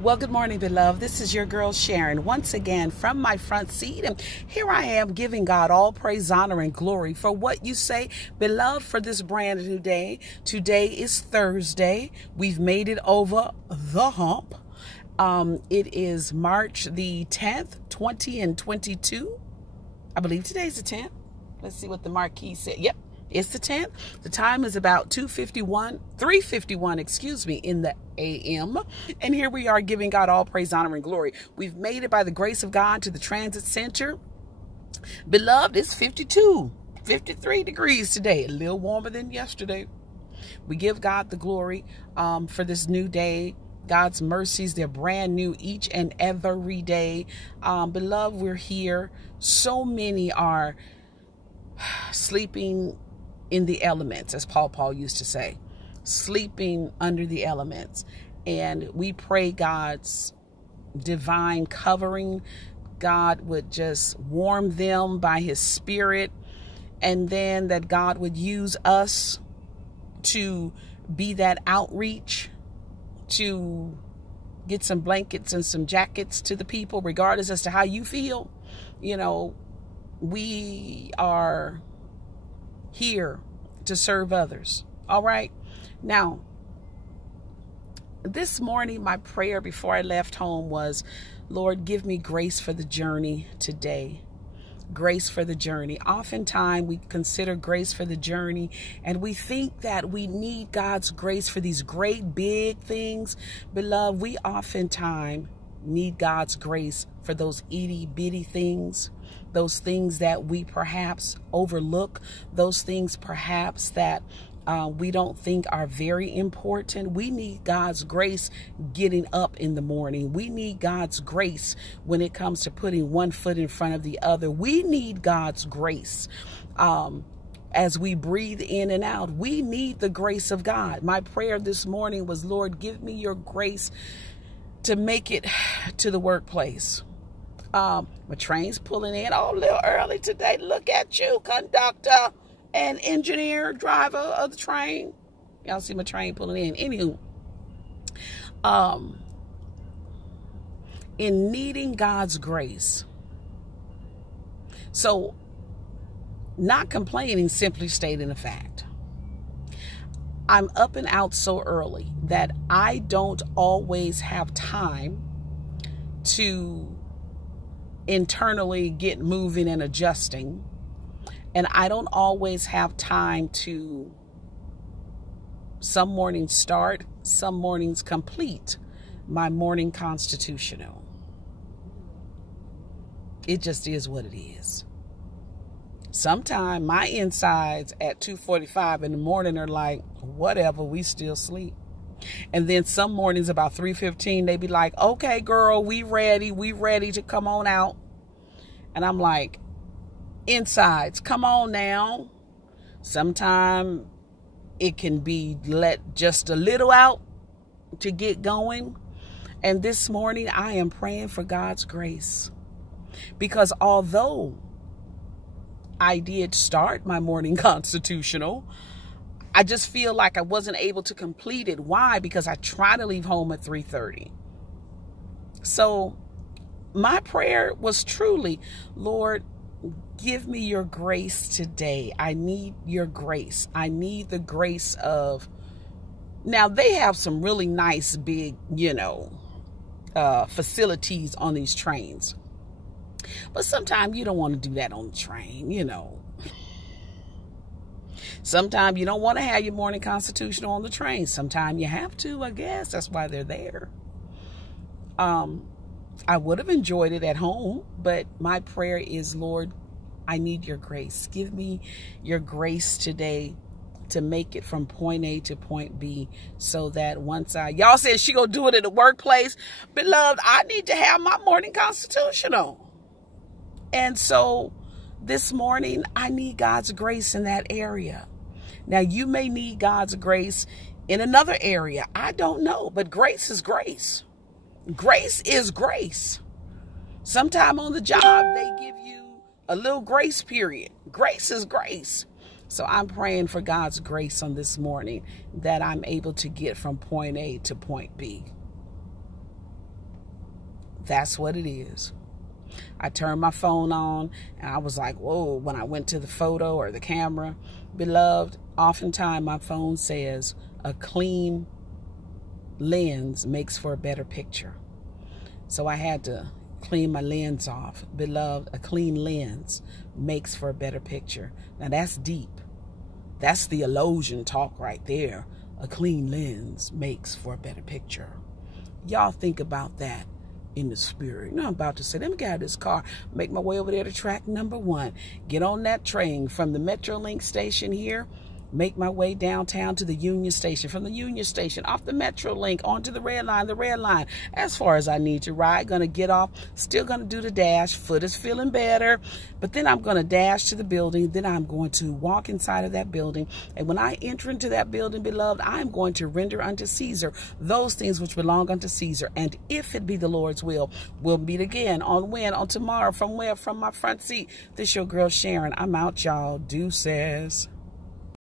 Well, good morning, beloved. This is your girl Sharon once again from my front seat. And here I am giving God all praise, honor, and glory for what you say, beloved, for this brand new day. Today is Thursday. We've made it over the hump. It is March the 10th, 2022. I believe today's the 10th. Let's see what the marquee said. Yep. It's the 10th. The time is about 3:51, in the a.m. And here we are giving God all praise, honor, and glory. We've made it by the grace of God to the transit center. Beloved, it's 53 degrees today. A little warmer than yesterday. We give God the glory for this new day. God's mercies, they're brand new each and every day. Beloved, we're here. So many are sleeping in the elements, as Paul used to say, sleeping under the elements. And we pray God's divine covering. God would just warm them by his spirit, and then that God would use us to be that outreach, to get some blankets and some jackets to the people, regardless as to how you feel. You know, we are here to serve others. All right. Now, this morning, my prayer before I left home was, Lord, give me grace for the journey today. Grace for the journey. Oftentimes we consider grace for the journey and we think that we need God's grace for these great big things. Beloved, we oftentimes need God's grace for those itty bitty things, those things that we perhaps overlook, those things perhaps that we don't think are very important. We need God's grace getting up in the morning. We need God's grace when it comes to putting one foot in front of the other. We need God's grace as we breathe in and out. We need the grace of God. My prayer this morning was, Lord, give me your grace to make it to the workplace. My train's pulling in a little early today. Look at you, conductor and engineer, driver of the train. Y'all see my train pulling in. Anywho, in needing God's grace. So, not complaining, simply stating a fact. I'm up and out so early that I don't always have time to internally get moving and adjusting. And I don't always have time to some mornings start, some mornings complete my morning constitutional. It just is what it is. Sometimes my insides at 2:45 in the morning are like, whatever, we still sleep. And then some mornings about 3:15, they be like, okay, girl, we ready to come on out. And I'm like, insides, come on now. Sometimes it can be let just a little out to get going. And this morning I am praying for God's grace, because although I did start my morning constitutional, I just feel like I wasn't able to complete it. Why? Because I try to leave home at 3:30. So my prayer was truly, Lord, give me your grace today. I need your grace. I need the grace of, now they have some really nice big, facilities on these trains. But sometimes you don't want to do that on the train, Sometimes you don't want to have your morning constitutional on the train. Sometimes you have to, I guess. That's why they're there. I would have enjoyed it at home, but my prayer is, Lord, I need your grace. Give me your grace today to make it from point A to point B, so that once y'all said she gonna do it in the workplace. Beloved, I need to have my morning constitutional. And so this morning, I need God's grace in that area. Now, you may need God's grace in another area. I don't know, but grace is grace. Grace is grace. Sometime on the job, they give you a little grace period. Grace is grace. So I'm praying for God's grace on this morning, that I'm able to get from point A to point B. That's what it is. I turned my phone on and I was like, whoa, when I went to the photo or the camera. Beloved, oftentimes my phone says a clean lens makes for a better picture. So I had to clean my lens off. Beloved, a clean lens makes for a better picture. Now that's deep. That's theologian talk right there. A clean lens makes for a better picture. Y'all think about that in the spirit. You know, I'm about to say, let me get out of this car, make my way over there to track number 1, get on that train from the Metrolink station here, make my way downtown to the Union Station, from the Union Station off the Metrolink onto the red line, as far as I need to ride. Gonna get off, still gonna do the dash, foot is feeling better, but then I'm gonna dash to the building, then I'm going to walk inside of that building, and when I enter into that building, beloved, I'm going to render unto Caesar those things which belong unto Caesar, and if it be the Lord's will, we'll meet again on when? On tomorrow. From where? From my front seat. This your girl Sharon. I'm out, y'all. Deuces.